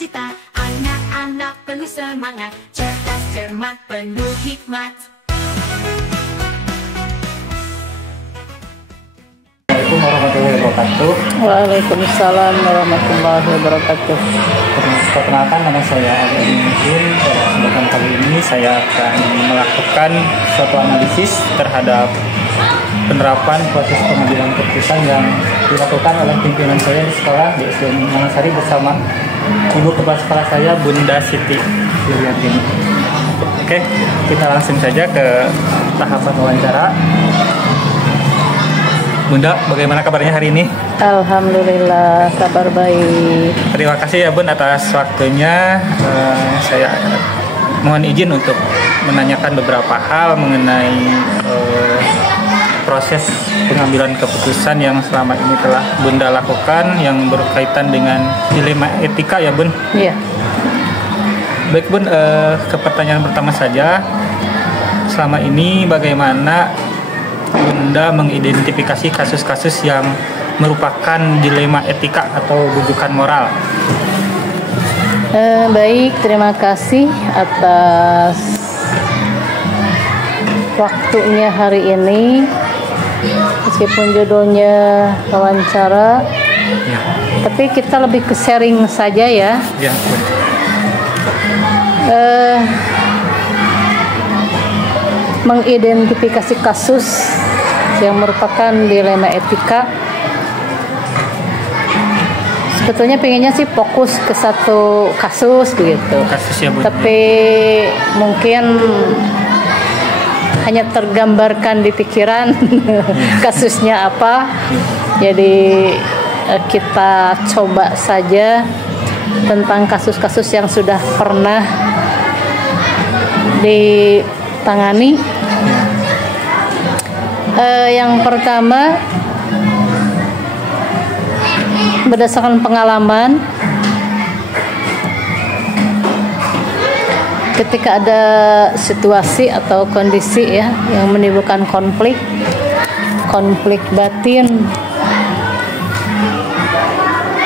sukacita, anak-anak penuh semangat, cerdas cermat penuh hikmat. Assalamualaikum warahmatullahi wabarakatuh. Waalaikumsalam warahmatullahi wabarakatuh. Perkenalkan, nama saya Ali Musin. Pada kesempatan kali ini saya akan melakukan suatu analisis terhadap penerapan proses pengambilan keputusan yang dilakukan oleh pimpinan saya di sekolah di SD Manasari bersama Ibu Kepala Sekolah saya, Bunda Siti Yuliantini. Oke, kita langsung saja ke tahapan wawancara. Bunda, bagaimana kabarnya hari ini? Alhamdulillah, kabar baik. Terima kasih ya Bun atas waktunya. Saya mohon izin untuk menanyakan beberapa hal mengenai proses pengambilan keputusan yang selama ini telah Bunda lakukan yang berkaitan dengan dilema etika ya Bun. Iya. Baik Bun, ke pertanyaan pertama saja. Selama ini bagaimana Bunda mengidentifikasi kasus-kasus yang merupakan dilema etika atau rujukan moral? Baik, terima kasih atas waktunya hari ini. Meskipun judulnya wawancara, Ya. tapi kita lebih ke sharing saja ya. Ya, Bun. Mengidentifikasi kasus yang merupakan dilema etika. Sebetulnya pengennya sih fokus ke satu kasus begitu. Kasusnya Bun. Tapi mungkin hanya tergambarkan di pikiran kasusnya apa. Jadi kita coba saja tentang kasus-kasus yang sudah pernah ditangani. Yang pertama, berdasarkan pengalaman, ketika ada situasi atau kondisi ya yang menimbulkan konflik batin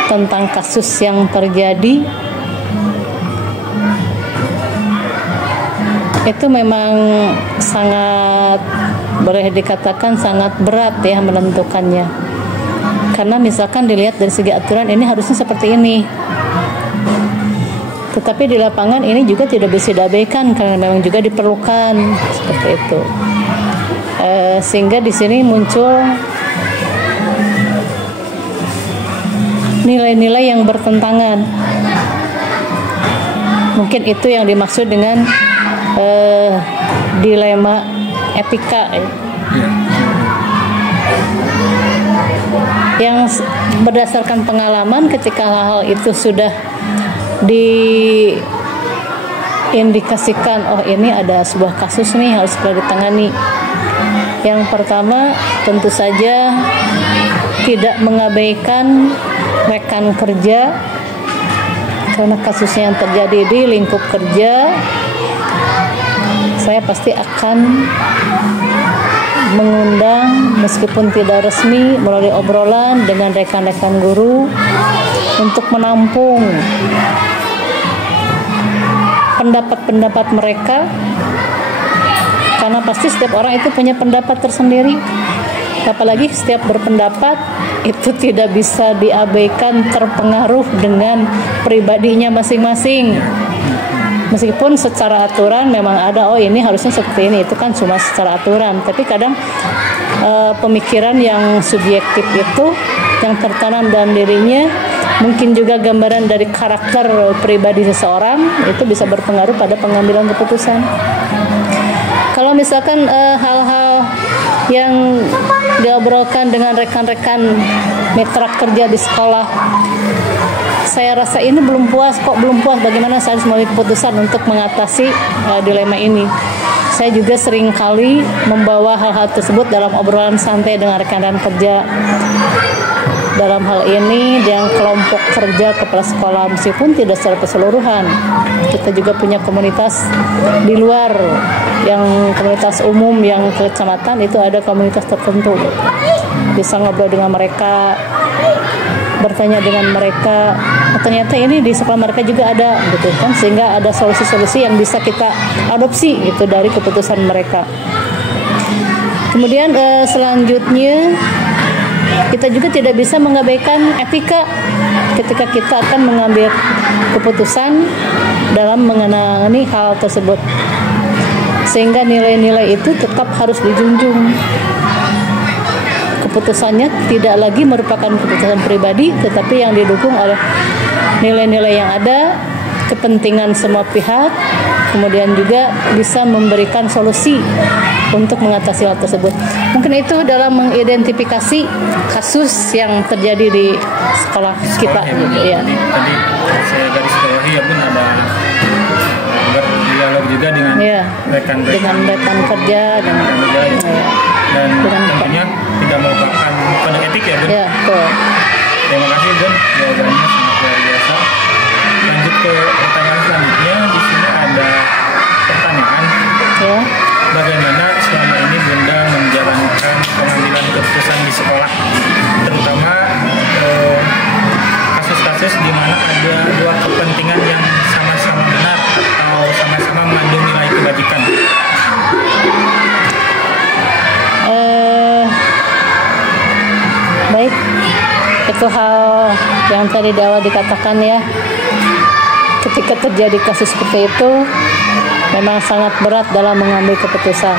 tentang kasus yang terjadi, itu memang sangat, boleh dikatakan sangat berat ya menentukannya. Karena misalkan dilihat dari segi aturan ini harusnya seperti ini, tetapi di lapangan ini juga tidak bisa diabaikan karena memang juga diperlukan seperti itu. Sehingga di sini muncul nilai-nilai yang bertentangan. Mungkin itu yang dimaksud dengan dilema etika ya. Yang berdasarkan pengalaman, ketika hal-hal itu sudah diindikasikan, oh ini ada sebuah kasus nih harus segera ditangani. Yang pertama tentu saja tidak mengabaikan rekan kerja, karena kasusnya yang terjadi di lingkup kerja. Saya pasti akan mengundang, meskipun tidak resmi, melalui obrolan dengan rekan-rekan guru untuk menampung pendapat-pendapat mereka, karena pasti setiap orang itu punya pendapat tersendiri. Apalagi setiap berpendapat itu tidak bisa diabaikan, terpengaruh dengan pribadinya masing-masing. Meskipun secara aturan memang ada, oh ini harusnya seperti ini, itu kan cuma secara aturan. Tapi kadang pemikiran yang subjektif itu, yang tertanam dalam dirinya, mungkin juga gambaran dari karakter pribadi seseorang, itu bisa berpengaruh pada pengambilan keputusan. Kalau misalkan hal-hal yang diobrolkan dengan rekan-rekan mitra kerja di sekolah, saya rasa ini belum puas, bagaimana saya harus mengambil keputusan untuk mengatasi dilema ini. Saya juga sering kali membawa hal-hal tersebut dalam obrolan santai dengan rekan-rekan kerja. Dalam hal ini dengan kelompok kerja kepala sekolah, meskipun tidak secara keseluruhan. Kita juga punya komunitas di luar, yang komunitas umum yang ke kecamatan itu ada komunitas tertentu. Bisa ngobrol dengan mereka, bertanya dengan mereka, ternyata ini di sekolah mereka juga ada gitu kan, sehingga ada solusi-solusi yang bisa kita adopsi gitu dari keputusan mereka. Kemudian selanjutnya kita juga tidak bisa mengabaikan etika ketika kita akan mengambil keputusan dalam mengenai hal tersebut, sehingga nilai-nilai itu tetap harus dijunjung. Keputusannya tidak lagi merupakan keputusan pribadi, tetapi yang didukung oleh nilai-nilai yang ada, kepentingan semua pihak, kemudian juga bisa memberikan solusi untuk mengatasi hal tersebut. Mungkin itu dalam mengidentifikasi kasus yang terjadi di sekolah kita. Ya. Tadi saya garis bawahi ya Bun, ada berdialog juga dengan rekan-rekan kerja dan tentunya tidak merupakan kode etik ya Bun. Ya, betul. Terima kasih Bun, jawabannya sangat luar biasa. Lanjut ke pertanyaan selanjutnya. Di sini ada pertanyaan. Ya. Bagaimana selama ini Bunda menjalankan pengambilan keputusan di sekolah, terutama kasus-kasus di mana ada dua kepentingan yang sama-sama benar atau sama-sama mengandung nilai kebajikan? Baik, itu hal yang tadi di awal dikatakan ya. Ketika terjadi kasus seperti itu, memang sangat berat dalam mengambil keputusan.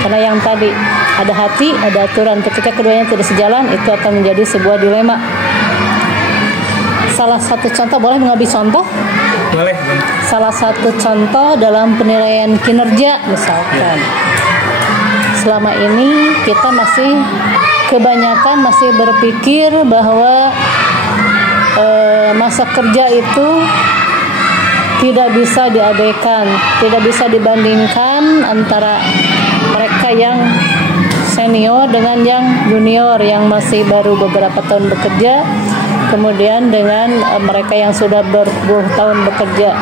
Karena yang tadi ada hati, ada aturan. Ketika keduanya tidak sejalan, itu akan menjadi sebuah dilema. Salah satu contoh, boleh mengambil contoh? Boleh. Salah satu contoh dalam penilaian kinerja misalkan. Selama ini kita kebanyakan masih berpikir bahwa masa kerja itu tidak bisa diabaikan, tidak bisa dibandingkan antara mereka yang senior dengan yang junior yang masih baru beberapa tahun bekerja, kemudian dengan mereka yang sudah berpuluh tahun bekerja.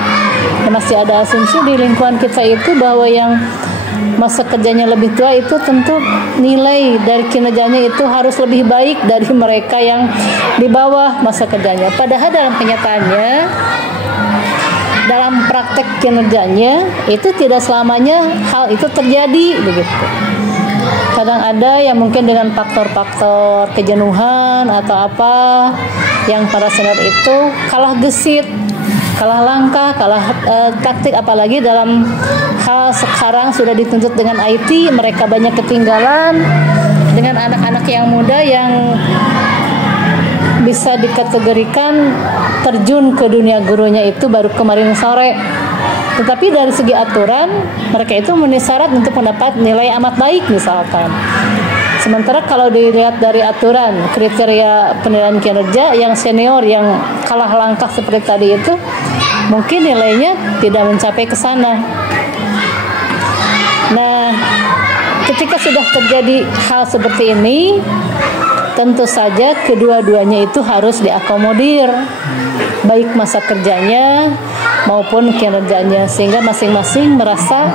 Masih ada asumsi di lingkungan kita itu bahwa yang masa kerjanya lebih tua itu tentu nilai dari kinerjanya itu harus lebih baik dari mereka yang di bawah masa kerjanya. Padahal dalam kenyataannya, dalam praktek kinerjanya itu tidak selamanya hal itu terjadi begitu. Kadang ada yang mungkin dengan faktor-faktor kejenuhan atau apa yang para senior itu kalah gesit, kalah langkah, kalah taktik, apalagi dalam hal sekarang sudah dituntut dengan IT, mereka banyak ketinggalan dengan anak-anak yang muda yang bisa dikategorikan terjun ke dunia gurunya itu baru kemarin sore. Tetapi dari segi aturan, mereka itu memenuhi syarat untuk mendapat nilai amat baik misalkan. Sementara kalau dilihat dari aturan, kriteria penilaian kinerja, yang senior yang kalah langkah seperti tadi itu, mungkin nilainya tidak mencapai ke sana. Nah, ketika sudah terjadi hal seperti ini, tentu saja kedua-duanya itu harus diakomodir, baik masa kerjanya maupun kinerjanya, sehingga masing-masing merasa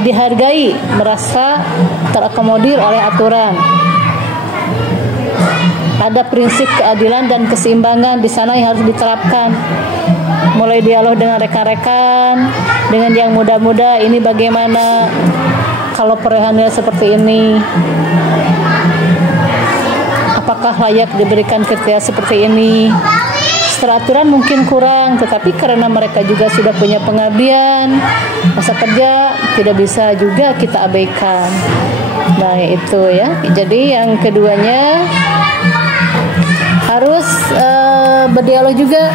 dihargai, merasa terakomodir oleh aturan. Ada prinsip keadilan dan keseimbangan di sana yang harus diterapkan. Mulai dialog dengan rekan-rekan, dengan yang muda-muda, ini bagaimana kalau perolehannya seperti ini, apakah layak diberikan kriteria seperti ini. Secara aturan mungkin kurang, tetapi karena mereka juga sudah punya pengabdian, masa kerja tidak bisa juga kita abaikan. Nah itu ya. Jadi yang keduanya harus berdialog juga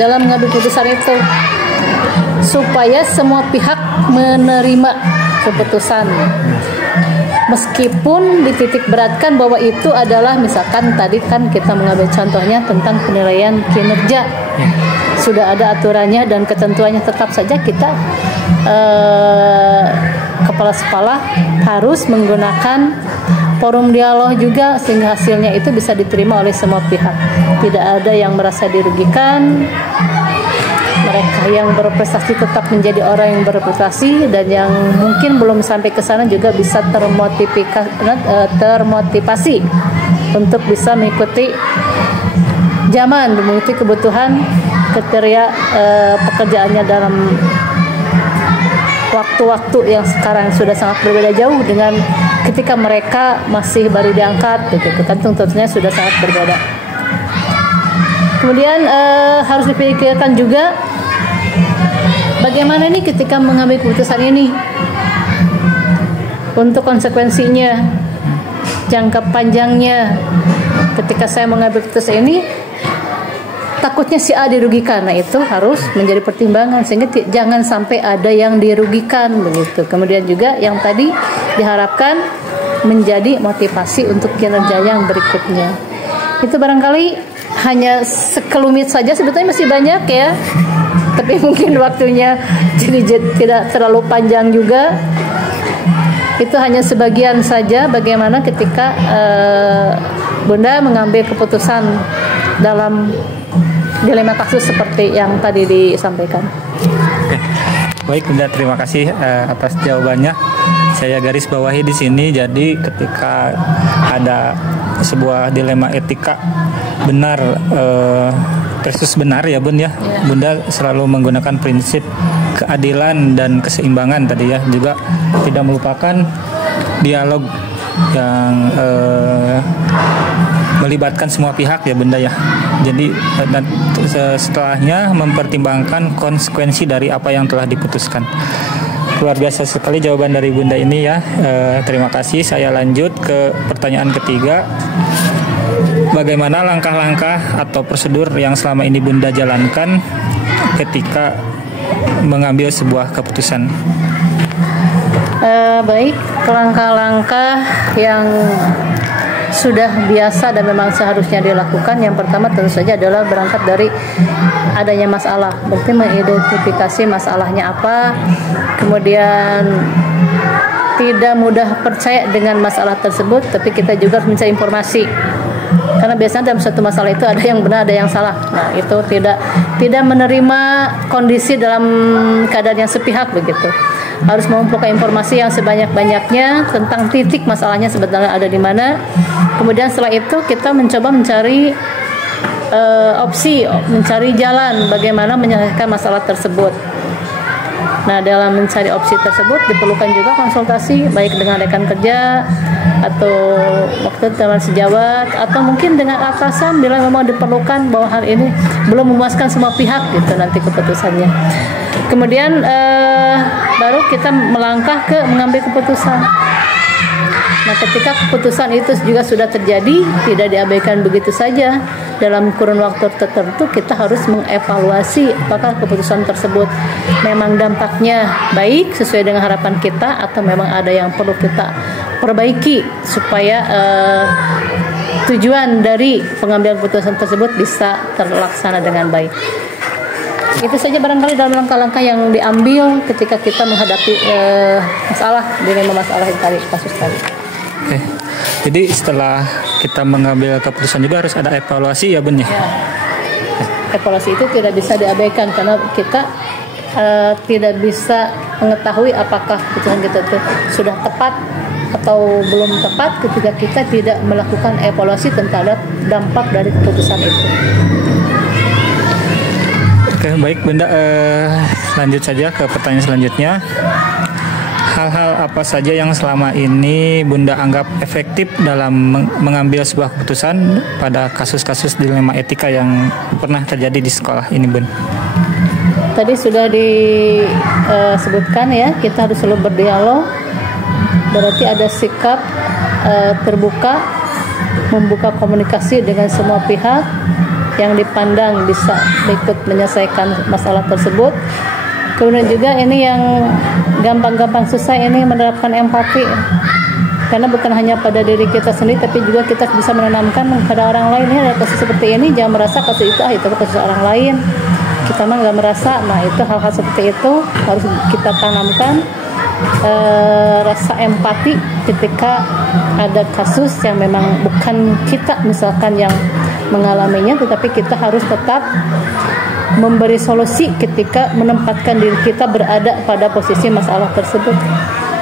dalam mengambil keputusan itu, supaya semua pihak menerima keputusan. Meskipun dititik beratkan bahwa itu adalah, misalkan tadi kan kita mengambil contohnya tentang penilaian kinerja, sudah ada aturannya dan ketentuannya, tetap saja kita kepala sekolah harus menggunakan forum dialog juga, sehingga hasilnya itu bisa diterima oleh semua pihak. Tidak ada yang merasa dirugikan. Mereka yang berprestasi tetap menjadi orang yang berprestasi, dan yang mungkin belum sampai ke sana juga bisa termotivasi untuk bisa mengikuti zaman, mengikuti kebutuhan kriteria pekerjaannya dalam waktu-waktu yang sekarang sudah sangat berbeda jauh dengan ketika mereka masih baru diangkat, begitu kan, tentunya sudah sangat berbeda. Kemudian harus dipikirkan juga bagaimana nih ketika mengambil keputusan ini, untuk konsekuensinya, jangka panjangnya. Ketika saya mengambil keputusan ini, takutnya si A dirugikan. Nah, itu harus menjadi pertimbangan sehingga jangan sampai ada yang dirugikan, begitu. Kemudian juga yang tadi diharapkan menjadi motivasi untuk kinerja yang berikutnya. Itu barangkali hanya sekelumit saja, sebetulnya masih banyak ya. Tapi mungkin waktunya jadi tidak terlalu panjang juga. Itu hanya sebagian saja bagaimana ketika Bunda mengambil keputusan dalam dilema kasus seperti yang tadi disampaikan. Baik Bunda, terima kasih atas jawabannya. Saya garis bawahi di sini. Jadi ketika ada sebuah dilema etika benar versus benar ya Bun ya, Bunda selalu menggunakan prinsip keadilan dan keseimbangan tadi ya, juga tidak melupakan dialog yang melibatkan semua pihak ya Bunda ya. Jadi dan setelahnya mempertimbangkan konsekuensi dari apa yang telah diputuskan. Luar biasa sekali jawaban dari Bunda ini ya. Terima kasih. Saya lanjut ke pertanyaan ketiga. Bagaimana langkah-langkah atau prosedur yang selama ini Bunda jalankan ketika mengambil sebuah keputusan? Baik, langkah-langkah yang sudah biasa dan memang seharusnya dilakukan. Yang pertama tentu saja adalah berangkat dari adanya masalah, berarti mengidentifikasi masalahnya apa, kemudian tidak mudah percaya dengan masalah tersebut, tapi kita juga harus mencari informasi. Karena biasanya dalam satu masalah itu ada yang benar, ada yang salah. Nah, itu tidak menerima kondisi dalam keadaan yang sepihak begitu. Harus mengumpulkan informasi yang sebanyak-banyaknya tentang titik masalahnya sebenarnya ada di mana. Kemudian setelah itu kita mencoba mencari opsi, mencari jalan bagaimana menyelesaikan masalah tersebut. Nah, dalam mencari opsi tersebut diperlukan juga konsultasi baik dengan rekan kerja atau waktu teman sejawat atau mungkin dengan atasan bila memang diperlukan bahwa hal ini belum memuaskan semua pihak gitu nanti keputusannya. Kemudian baru kita melangkah ke mengambil keputusan. Nah, ketika keputusan itu juga sudah terjadi, tidak diabaikan begitu saja. Dalam kurun waktu tertentu kita harus mengevaluasi apakah keputusan tersebut memang dampaknya baik sesuai dengan harapan kita atau memang ada yang perlu kita perbaiki supaya tujuan dari pengambilan keputusan tersebut bisa terlaksana dengan baik. Itu saja barangkali dalam langkah-langkah yang diambil ketika kita menghadapi masalah, dilema masalah yang tadi, kasus tadi. Oke. Jadi setelah kita mengambil keputusan juga harus ada evaluasi ya Bun ya? Ya. Evaluasi itu tidak bisa diabaikan karena kita tidak bisa mengetahui apakah keputusan kita itu sudah tepat atau belum tepat ketika kita tidak melakukan evaluasi terhadap dampak dari keputusan itu. Oke, baik Bunda, lanjut saja ke pertanyaan selanjutnya. Hal-hal apa saja yang selama ini Bunda anggap efektif dalam mengambil sebuah keputusan pada kasus-kasus dilema etika yang pernah terjadi di sekolah ini, Bun? Tadi sudah disebutkan ya, kita harus selalu berdialog. Berarti ada sikap terbuka, membuka komunikasi dengan semua pihak yang dipandang bisa ikut menyelesaikan masalah tersebut. Kemudian juga ini yang gampang-gampang susah ini menerapkan empati, karena bukan hanya pada diri kita sendiri tapi juga kita bisa menanamkan pada orang lain. Ada kasus seperti ini, jangan merasa kasus itu itu kasus orang lain, kita mah nggak merasa. Nah, itu hal-hal seperti itu harus kita tanamkan, rasa empati ketika ada kasus yang memang bukan kita misalkan yang mengalaminya, tetapi kita harus tetap memberi solusi ketika menempatkan diri kita berada pada posisi masalah tersebut.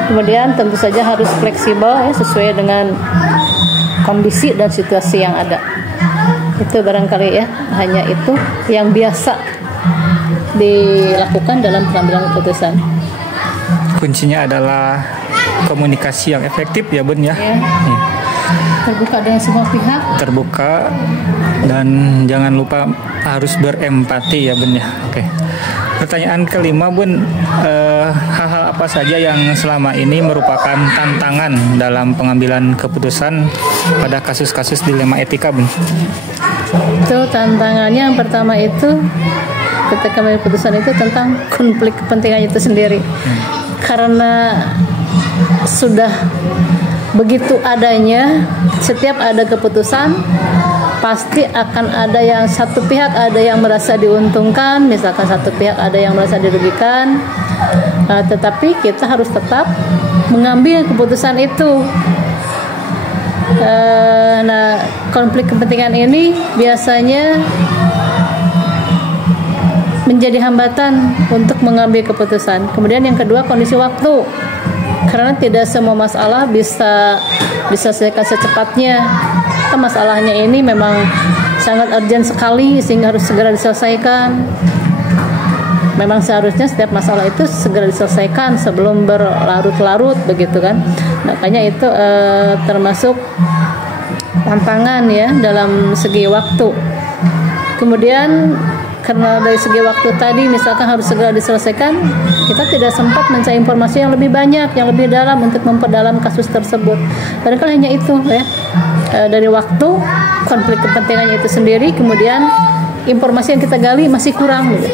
Kemudian tentu saja harus fleksibel ya, sesuai dengan kondisi dan situasi yang ada. Itu barangkali ya, hanya itu yang biasa dilakukan dalam pengambilan keputusan. Kuncinya adalah komunikasi yang efektif ya Bun ya. Ya. Iya. Terbuka dengan semua pihak. Terbuka dan jangan lupa harus berempati ya Bun ya. Oke. Pertanyaan kelima Bun, hal-hal apa saja yang selama ini merupakan tantangan dalam pengambilan keputusan pada kasus-kasus dilema etika Bun? Itu tantangannya yang pertama itu ketika mengambil keputusan itu tentang konflik kepentingan itu sendiri. Karena sudah begitu adanya, setiap ada keputusan pasti akan ada yang satu pihak ada yang merasa diuntungkan, misalkan satu pihak ada yang merasa dirugikan, tetapi kita harus tetap mengambil keputusan itu. Nah, konflik kepentingan ini biasanya menjadi hambatan untuk mengambil keputusan. Kemudian yang kedua, kondisi waktu, karena tidak semua masalah bisa diselesaikan secepatnya. Masalahnya ini memang sangat urgent sekali sehingga harus segera diselesaikan. Memang seharusnya setiap masalah itu segera diselesaikan sebelum berlarut-larut begitu kan. Makanya itu termasuk tantangan ya dalam segi waktu. Kemudian karena dari segi waktu tadi misalkan harus segera diselesaikan, kita tidak sempat mencari informasi yang lebih banyak, yang lebih dalam untuk memperdalam kasus tersebut. Barangkali hanya itu ya, dari waktu, konflik kepentingannya itu sendiri, kemudian informasi yang kita gali masih kurang gitu.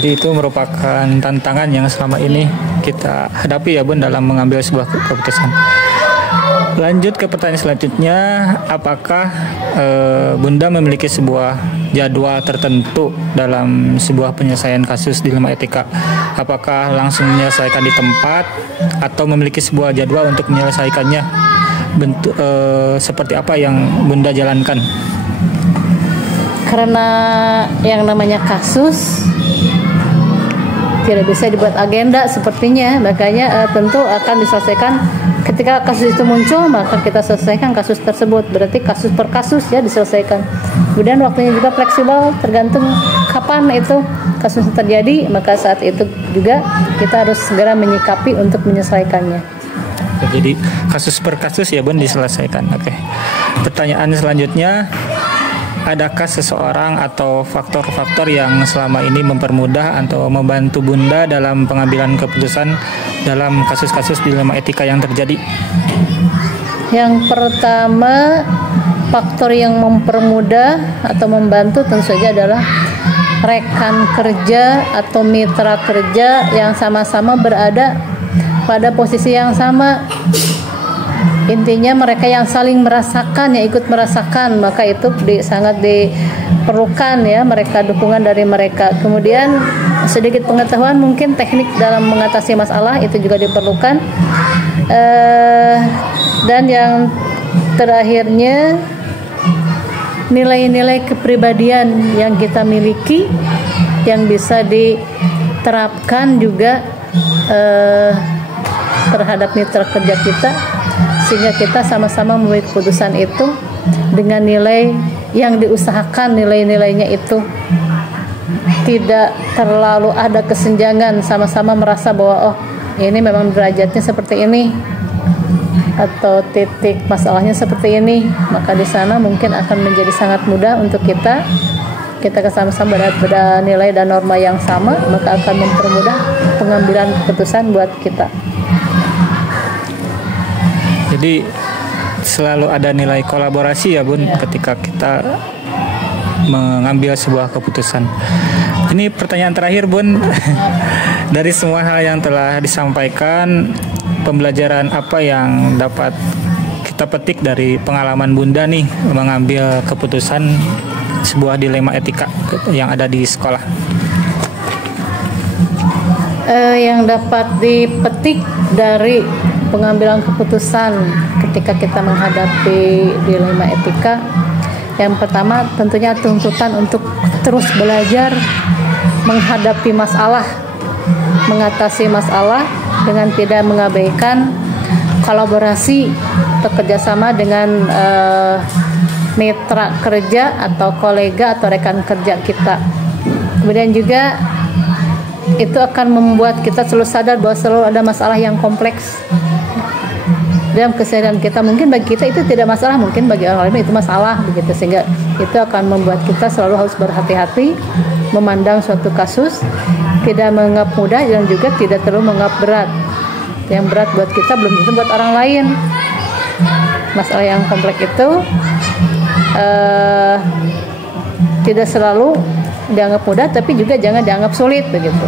Jadi itu merupakan tantangan yang selama ini kita hadapi ya Bun dalam mengambil sebuah keputusan. Lanjut ke pertanyaan selanjutnya, apakah Bunda memiliki sebuah jadwal tertentu dalam sebuah penyelesaian kasus dilema etika? Apakah langsung menyelesaikan di tempat atau memiliki sebuah jadwal untuk menyelesaikannya? Bentuk seperti apa yang Bunda jalankan? Karena yang namanya kasus tidak bisa dibuat agenda sepertinya, makanya tentu akan diselesaikan ketika kasus itu muncul, maka kita selesaikan kasus tersebut. Berarti kasus per kasus ya diselesaikan. Kemudian waktunya juga fleksibel, tergantung kapan itu kasus terjadi, maka saat itu juga kita harus segera menyikapi untuk menyelesaikannya. Jadi kasus per kasus ya Bun diselesaikan. Oke. Pertanyaan selanjutnya, adakah seseorang atau faktor-faktor yang selama ini mempermudah atau membantu Bunda dalam pengambilan keputusan dalam kasus-kasus dilema etika yang terjadi? Yang pertama, faktor yang mempermudah atau membantu tentu saja adalah rekan kerja atau mitra kerja yang sama-sama berada pada posisi yang sama. Intinya mereka yang saling merasakan, yang ikut merasakan, maka itu sangat diperlukan ya, mereka dukungan dari mereka. Kemudian sedikit pengetahuan mungkin teknik dalam mengatasi masalah itu juga diperlukan. Dan yang terakhirnya, nilai-nilai kepribadian yang kita miliki yang bisa diterapkan juga terhadap mitra kerja kita, sehingga kita sama-sama membuat keputusan itu dengan nilai yang diusahakan, nilai-nilainya itu tidak terlalu ada kesenjangan, sama-sama merasa bahwa oh ini memang derajatnya seperti ini atau titik masalahnya seperti ini, maka di sana mungkin akan menjadi sangat mudah untuk kita sama-sama berada nilai dan norma yang sama, maka akan mempermudah pengambilan keputusan buat kita. Jadi selalu ada nilai kolaborasi ya Bun ya, ketika kita mengambil sebuah keputusan. Ini pertanyaan terakhir Bun. Dari semua hal yang telah disampaikan, pembelajaran apa yang dapat kita petik dari pengalaman Bunda nih mengambil keputusan sebuah dilema etika yang ada di sekolah? Yang dapat dipetik dari pengambilan keputusan ketika kita menghadapi dilema etika, yang pertama tentunya tuntutan untuk terus belajar menghadapi masalah, mengatasi masalah dengan tidak mengabaikan kolaborasi atau kerjasama dengan mitra kerja atau kolega atau rekan kerja kita. Kemudian juga itu akan membuat kita selalu sadar bahwa selalu ada masalah yang kompleks dalam keseharian kita. Mungkin bagi kita itu tidak masalah, mungkin bagi orang lain itu masalah begitu, sehingga itu akan membuat kita selalu harus berhati-hati memandang suatu kasus, tidak menganggap mudah dan juga tidak terlalu menganggap berat. Yang berat buat kita belum tentu buat orang lain. Masalah yang kompleks itu tidak selalu dianggap mudah, tapi juga jangan dianggap sulit begitu.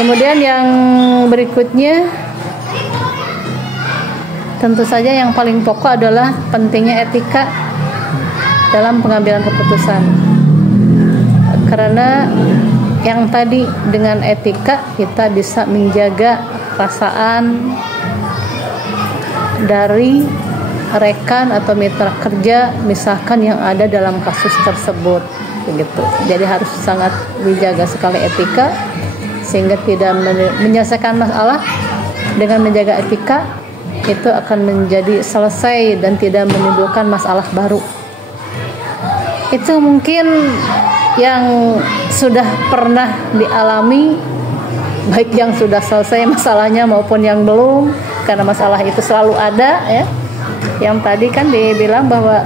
Kemudian yang berikutnya, tentu saja yang paling pokok adalah pentingnya etika dalam pengambilan keputusan. Karena yang tadi dengan etika kita bisa menjaga perasaan dari rekan atau mitra kerja misalkan yang ada dalam kasus tersebut begitu. Jadi harus sangat dijaga sekali etika sehingga tidak menyelesaikan masalah dengan menjaga etika itu akan menjadi selesai dan tidak menimbulkan masalah baru. Itu mungkin yang sudah pernah dialami, baik yang sudah selesai masalahnya maupun yang belum, karena masalah itu selalu ada ya. Yang tadi kan dibilang bahwa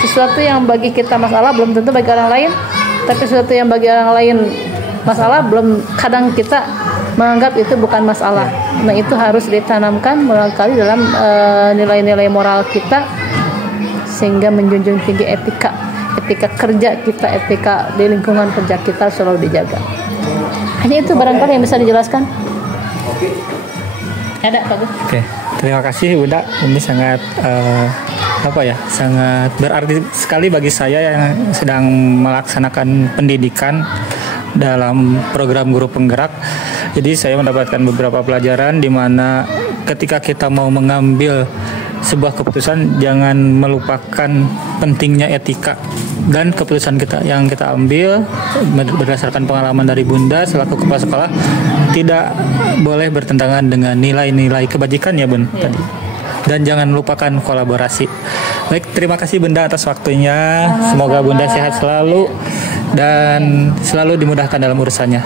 sesuatu yang bagi kita masalah belum tentu bagi orang lain, tapi sesuatu yang bagi orang lain masalah belum kadang kita menganggap itu bukan masalah. Nah, itu harus ditanamkan barangkali dalam nilai-nilai moral kita sehingga menjunjung tinggi etika kerja kita, etika di lingkungan kerja kita selalu dijaga. Hanya itu barangkali yang bisa dijelaskan. Ada Pak Gus? Oke, terima kasih Bunda. Ini sangat sangat berarti sekali bagi saya yang sedang melaksanakan pendidikan dalam program guru penggerak. Jadi saya mendapatkan beberapa pelajaran di mana ketika kita mau mengambil sebuah keputusan jangan melupakan pentingnya etika dan keputusan kita yang kita ambil berdasarkan pengalaman dari Bunda selaku kepala sekolah tidak boleh bertentangan dengan nilai-nilai kebajikan ya Bun tadi. Dan jangan lupakan kolaborasi. Baik, terima kasih Bunda atas waktunya. Semoga Bunda sehat selalu dan selalu dimudahkan dalam urusannya.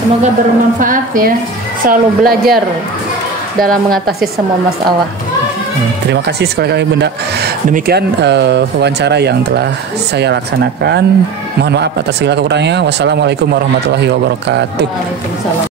Semoga bermanfaat ya. Selalu belajar dalam mengatasi semua masalah. Terima kasih sekali lagi Bunda. Demikian wawancara yang telah saya laksanakan. Mohon maaf atas segala kekurangannya. Wassalamualaikum warahmatullahi wabarakatuh. Waalaikumsalam.